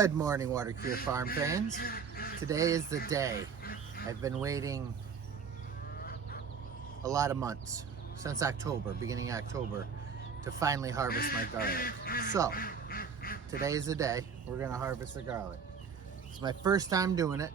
Good morning, Water Cure Farm fans. Today is the day. I've been waiting a lot of months, since October, beginning of October, to finally harvest my garlic. So, today is the day we're gonna harvest the garlic. It's my first time doing it,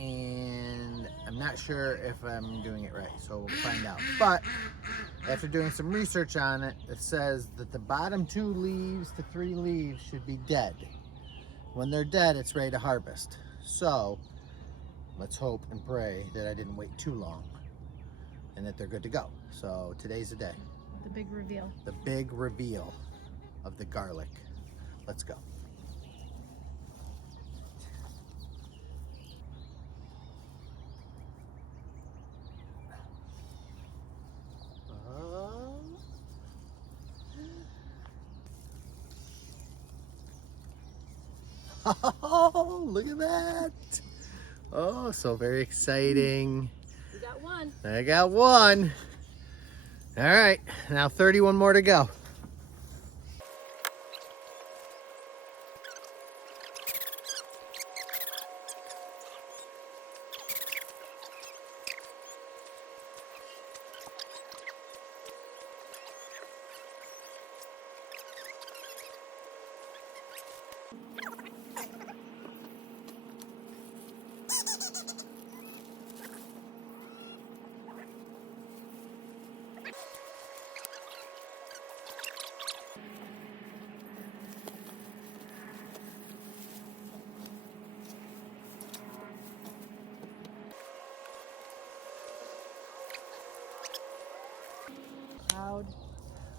and I'm not sure if I'm doing it right, so we'll find out. But after doing some research on it, it says that the bottom 2 leaves to 3 leaves should be dead. When they're dead, it's ready to harvest. So let's hope and pray that I didn't wait too long and that they're good to go. So today's the day. The big reveal. The big reveal of the garlic. Let's go. Oh, look at that. Oh, so very exciting. We got one. I got one. All right, now 31 more to go.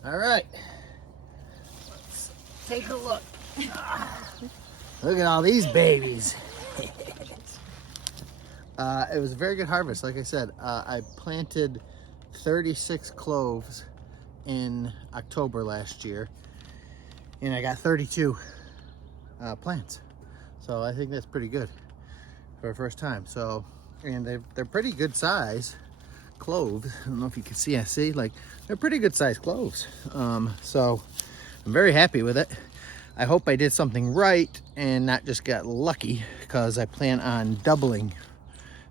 All right, let's take a look. Look at all these babies. It was a very good harvest. Like I said, I planted 36 cloves in October last year, and I got 32 plants. So I think that's pretty good for a first time. So, and they're pretty good size cloves. I don't know if you can see, like they're pretty good sized cloves. So I'm very happy with it. I hope I did something right and not just got lucky, because I plan on doubling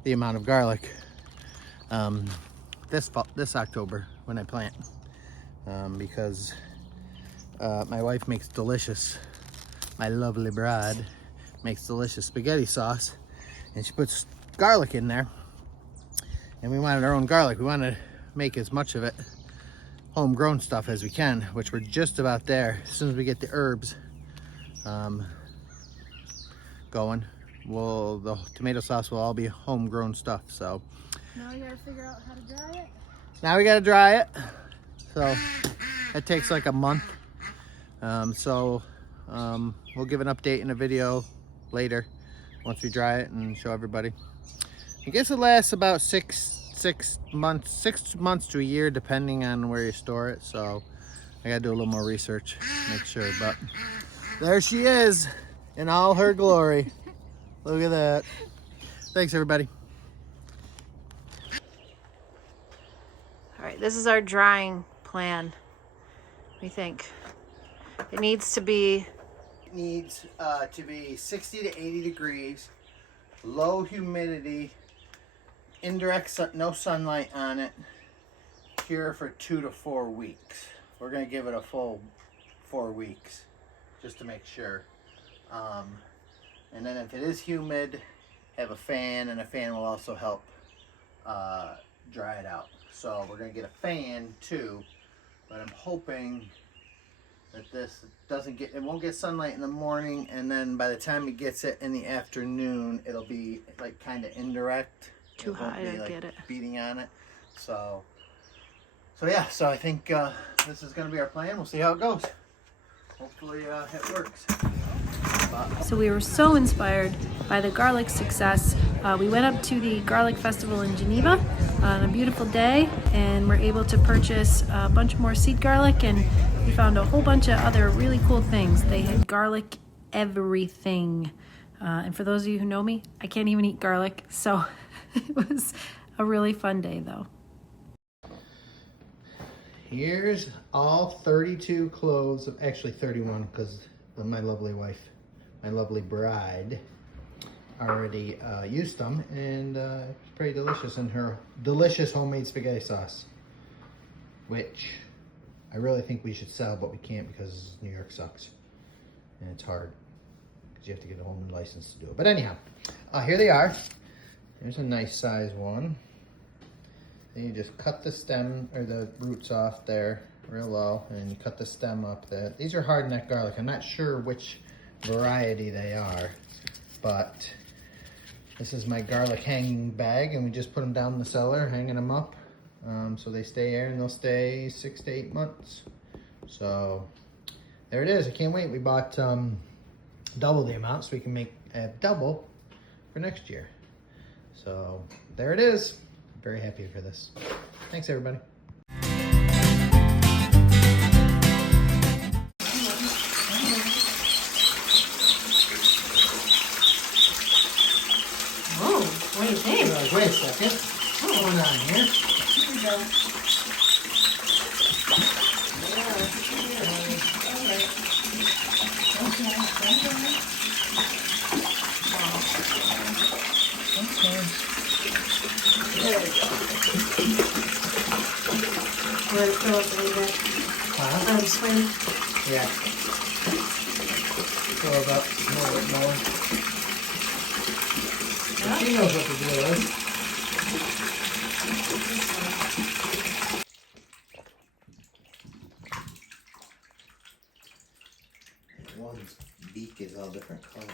the amount of garlic this October when I plant, because my wife makes delicious, my lovely bride makes delicious spaghetti sauce, and she puts garlic in there. And we wanted our own garlic. We want to make as much of it homegrown stuff as we can, which we're just about there. As soon as we get the herbs going, the tomato sauce will all be homegrown stuff. So now we gotta figure out how to dry it. Now we gotta dry it. So it takes like a month. We'll give an update in a video later once we dry it and show everybody. I guess it lasts about six months to a year, depending on where you store it. So I gotta do a little more research, make sure. But there she is in all her glory. Look at that. Thanks, everybody. All right, this is our drying plan. We think it needs to be 60 to 80 degrees, low humidity, no sunlight on it, cure for 2 to 4 weeks. We're gonna give it a full 4 weeks just to make sure. And then if it is humid, have a fan, and a fan will also help dry it out. So we're gonna get a fan too, but I'm hoping that this won't get sunlight in the morning, and then by the time it gets it in the afternoon, it'll be like kind of indirect. Too high to get it. Beating on it. So yeah, so I think this is gonna be our plan. We'll see how it goes. Hopefully it works. So we were so inspired by the garlic success. We went up to the Garlic Festival in Geneva on a beautiful day, and were able to purchase a bunch more seed garlic, and we found a whole bunch of other really cool things. They had garlic everything. And for those of you who know me, I can't even eat garlic, so it was a really fun day though. Here's all 32 cloves, actually 31, because my lovely wife my lovely bride already used them, and it's pretty delicious in her delicious homemade spaghetti sauce, which I really think we should sell, but we can't because New York sucks and it's hard because you have to get a whole new license to do it. But anyhow, here they are. Here's a nice size one. Then you just cut the stem or the roots off there real low, and you cut the stem up there. These are hard neck garlic. I'm not sure which variety they are, but this is my garlic hanging bag, and we just put them down in the cellar, hanging them up, so they stay here, and they'll stay 6 to 8 months. So there it is. I can't wait. We bought double the amount so we can make a double for next year. So there it is. Very happy for this. Thanks, everybody. Oh, what do you think? Wait a second. What's going on here? Here we go. There we go. Let it fill up a little bit. Swim. Yeah. Fill it up a little bit more. Yeah. She knows what to do with. One's beak is all different colors.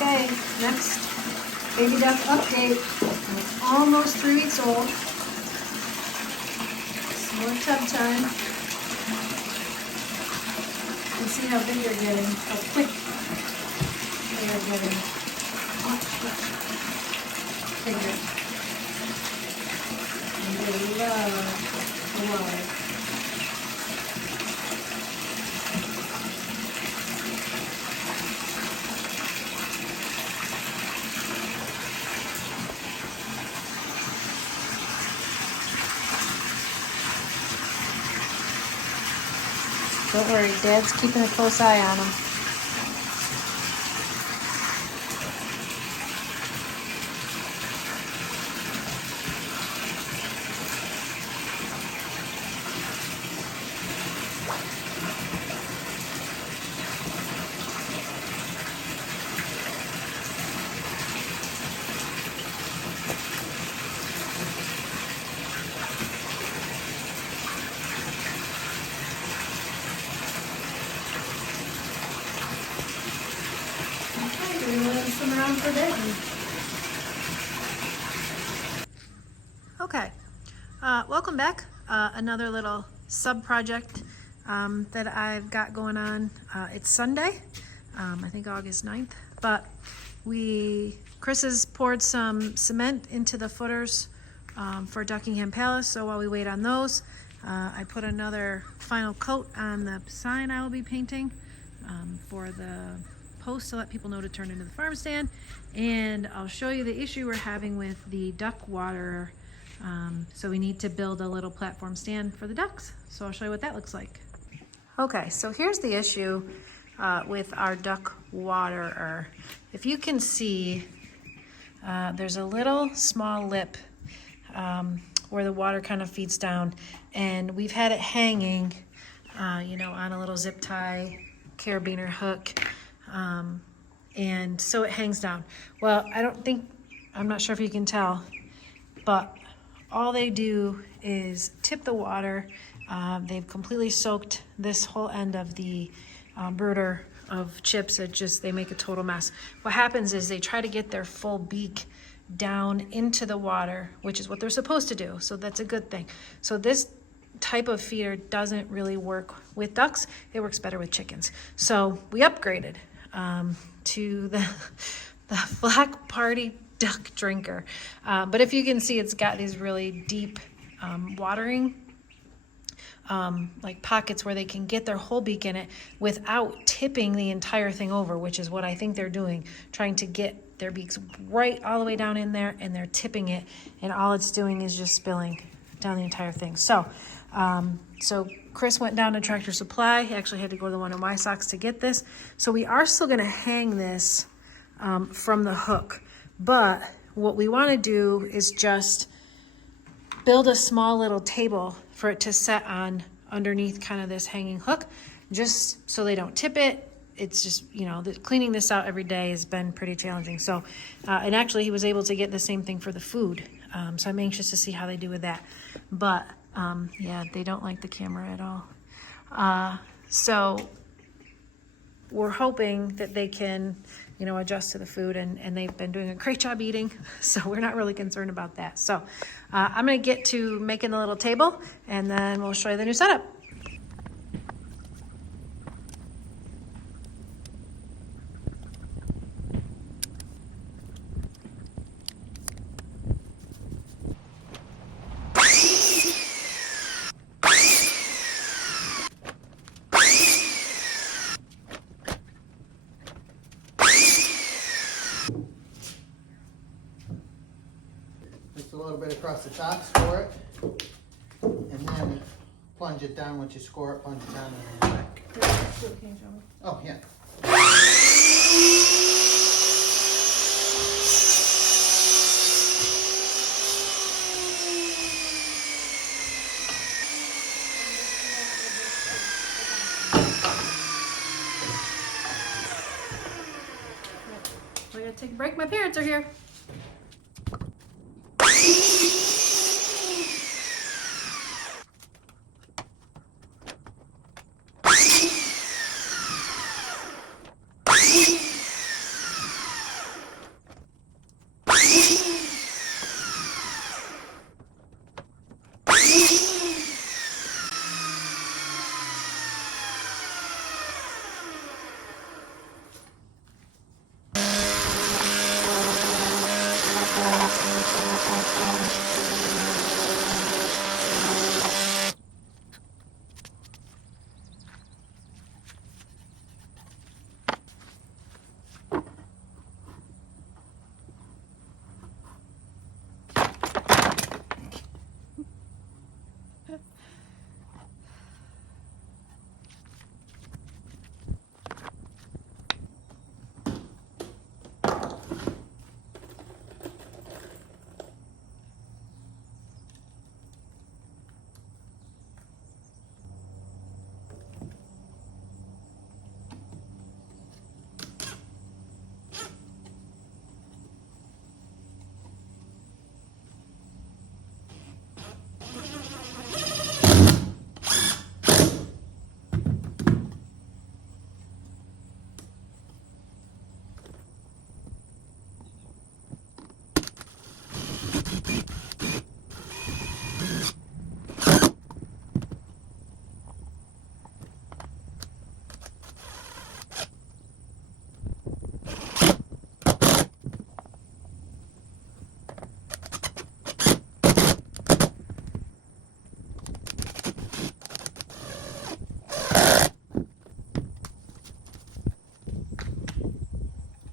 Okay, next baby duck update. It's almost 3 weeks old. Some more tub time. You can see how big they're getting, how quick they are getting. Bigger. And they love the water. Don't worry, Dad's keeping a close eye on them. Swim around for a bit. Okay, welcome back. Another little sub project that I've got going on. It's Sunday, I think August 9th, but Chris has poured some cement into the footers for Duckingham Palace, so while we wait on those, I put another final coat on the sign I will be painting for the post to let people know to turn into the farm stand, and I'll show you the issue we're having with the duck water. So we need to build a little platform stand for the ducks, so I'll show you what that looks like. Okay, so here's the issue with our duck waterer. If you can see, there's a little small lip where the water kind of feeds down, and we've had it hanging on a little zip tie carabiner hook, and so it hangs down. Well, I'm not sure if you can tell, but all they do is tip the water. They've completely soaked this whole end of the brooder of chips. They make a total mess. What happens is they try to get their full beak down into the water, which is what they're supposed to do. So that's a good thing. So this type of feeder doesn't really work with ducks. It works better with chickens. So we upgraded to the Black Party duck drinker. But if you can see, it's got these really deep watering like pockets where they can get their whole beak in it without tipping the entire thing over, which is what I think they're doing, trying to get their beaks right all the way down in there, and they're tipping it, and all it's doing is just spilling down the entire thing. So Chris went down to Tractor Supply. He actually had to go to the one in Wysocks to get this. So we are still gonna hang this from the hook, but what we wanna do is just build a small little table for it to set on underneath kind of this hanging hook, just so they don't tip it. It's just, cleaning this out every day has been pretty challenging. So, and actually he was able to get the same thing for the food. So I'm anxious to see how they do with that. But yeah, they don't like the camera at all. So we're hoping that they can, adjust to the food, and they've been doing a great job eating. So we're not really concerned about that. So I'm gonna get to making the little table, and then we'll show you the new setup. Just a little bit across the top, score it, and then plunge it down. Once you score it, plunge it down and then back. Oh, yeah. We're gonna take a break. My parents are here.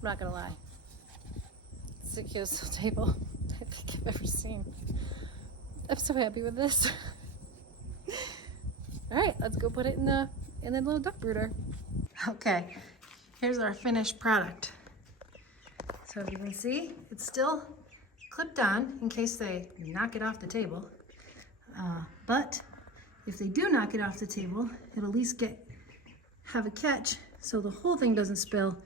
I'm not gonna lie. It's the cutest little table I think I've ever seen. I'm so happy with this. All right, let's go put it in the little duck brooder. Okay, here's our finished product. So if you can see, it's still clipped on in case they knock it off the table. But if they do knock it off the table, it'll at least have a catch so the whole thing doesn't spill.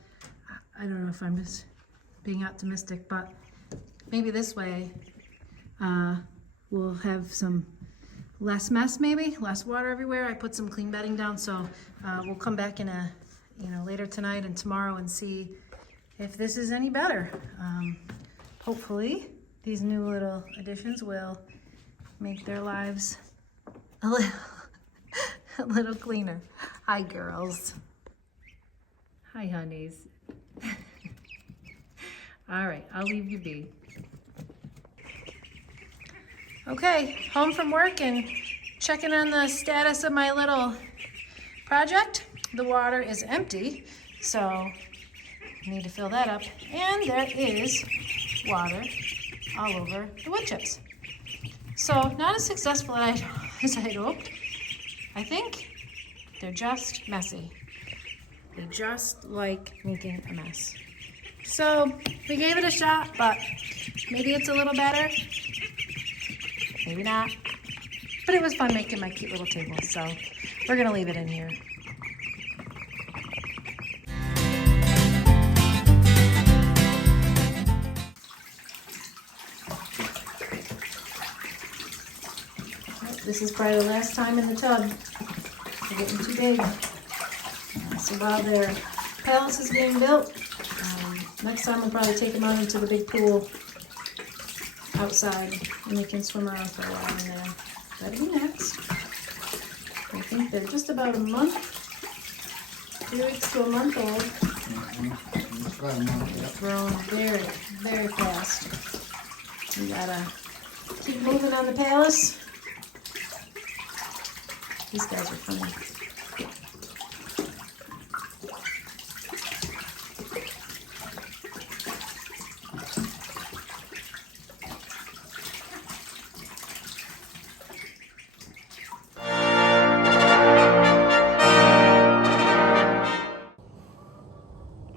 I don't know if I'm just being optimistic, but maybe this way we'll have some less mess, maybe less water everywhere. I put some clean bedding down, so we'll come back in later tonight and tomorrow and see if this is any better. Hopefully these new little additions will make their lives a little cleaner. Hi, girls. Hi, honeys. All right, I'll leave you be. Okay, home from work and checking on the status of my little project. The water is empty, so I need to fill that up. And there is water all over the wood chips. So not as successful as I'd hoped. I think they're just messy. They just like making a mess. So we gave it a shot, but maybe it's a little better. Maybe not. But it was fun making my cute little table, so we're gonna leave it in here. This is probably the last time in the tub. They're getting too big. So while their palace is being built, next time we'll probably take them out into the big pool outside and they can swim around for a while in there. That'll be next. I think they're just about a month, 3 weeks to a month old. It's about a month, yep. Growing very, very fast. We gotta keep moving on the palace. These guys are funny.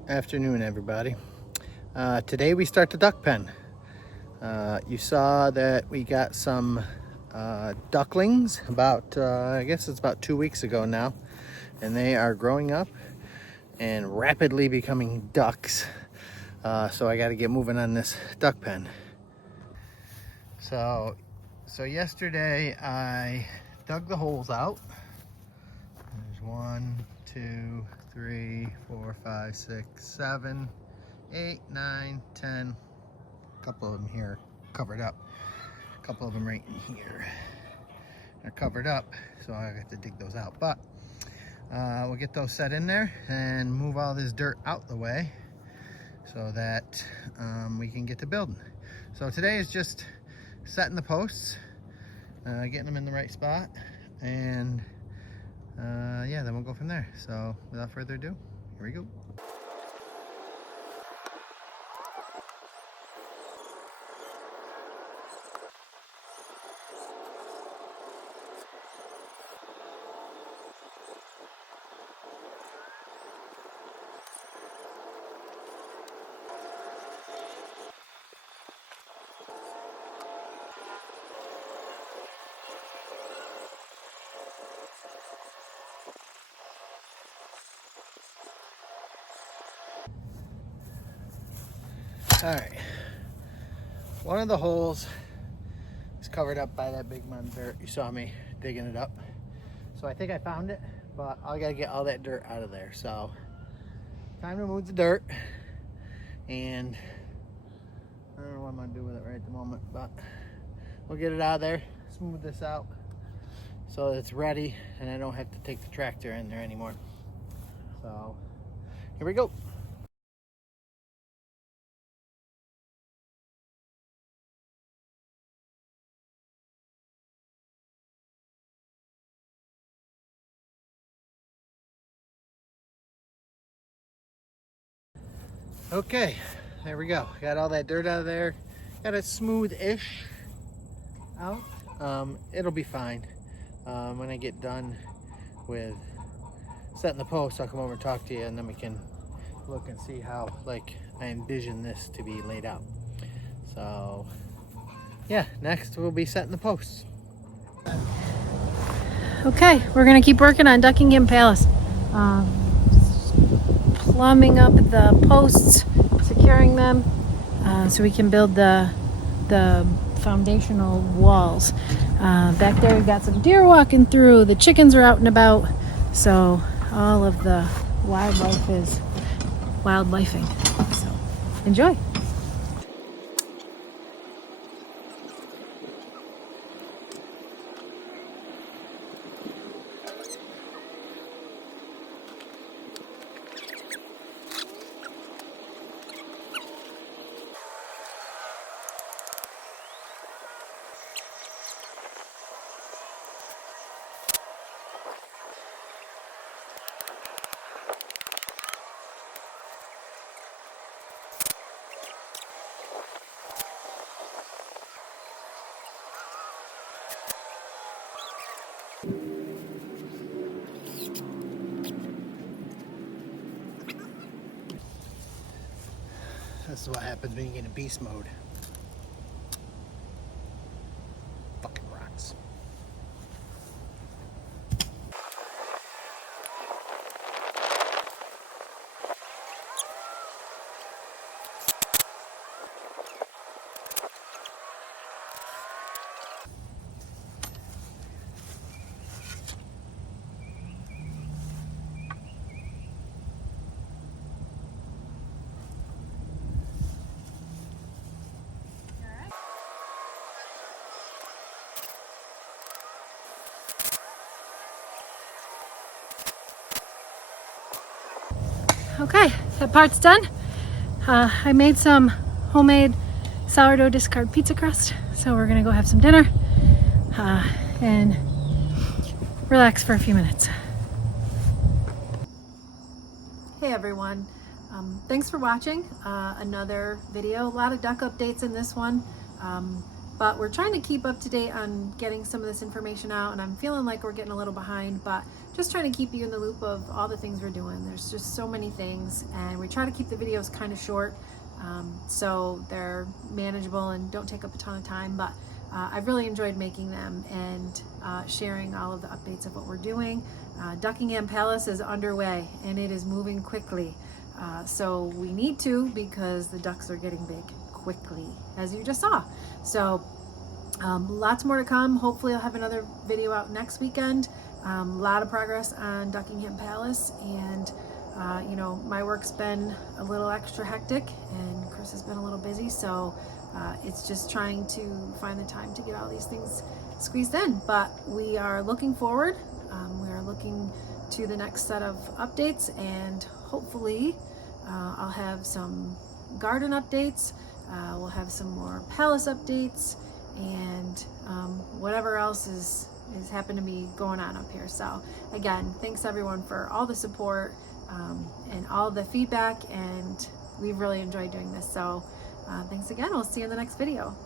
Afternoon, everybody. Today we start the duck pen. You saw that we got some ducklings about, I guess it's about 2 weeks ago now, and they are growing up and rapidly becoming ducks. So I got to get moving on this duck pen. So yesterday I dug the holes out. There's 1, 2, 3, 4, 5, 6, 7, 8, 9, 10. A couple of them here covered up. A couple of them right in here. They're covered up, so I have to dig those out. But we'll get those set in there and move all this dirt out the way so that we can get to building. So today is just setting the posts, getting them in the right spot, and yeah, then we'll go from there. So without further ado, here we go. All right, one of the holes is covered up by that big mound of dirt. You saw me digging it up. So I think I found it, but I gotta get all that dirt out of there. So time to move the dirt, and I don't know what I'm gonna do with it right at the moment, but we'll get it out of there, smooth this out so it's ready and I don't have to take the tractor in there anymore. So here we go. Okay, there we go. Got all that dirt out of there. Got it smooth-ish out. It'll be fine. When I get done with setting the post, I'll come over and talk to you, and then we can look and see how, like, I envision this to be laid out. So, yeah, next we'll be setting the posts. Okay, we're gonna keep working on Duckingham Palace. Plumbing up the posts, securing them, so we can build the foundational walls. Back there we've got some deer walking through, the chickens are out and about, so all of the wildlife is wildlifing. So enjoy. This is what happens when you get in beast mode. Fucking rocks. Okay, that part's done. I made some homemade sourdough discard pizza crust, so we're gonna go have some dinner and relax for a few minutes. Hey everyone, thanks for watching another video. A lot of duck updates in this one, but we're trying to keep up to date on getting some of this information out, and I'm feeling like we're getting a little behind, but just trying to keep you in the loop of all the things we're doing. There's just so many things, and we try to keep the videos kind of short so they're manageable and don't take up a ton of time, but I've really enjoyed making them and sharing all of the updates of what we're doing. Duckingham Palace is underway and it is moving quickly. So we need to, because the ducks are getting big quickly, as you just saw. So lots more to come. Hopefully I'll have another video out next weekend. A lot of progress on Duckingham Palace, and you know, my work's been a little extra hectic and Chris has been a little busy, so it's just trying to find the time to get all these things squeezed in. But we are looking forward. We are looking to the next set of updates, and hopefully I'll have some garden updates. We'll have some more palace updates, and whatever else is happened to be going on up here. So again, thanks everyone for all the support and all the feedback, and we've really enjoyed doing this. So thanks again. We'll see you in the next video.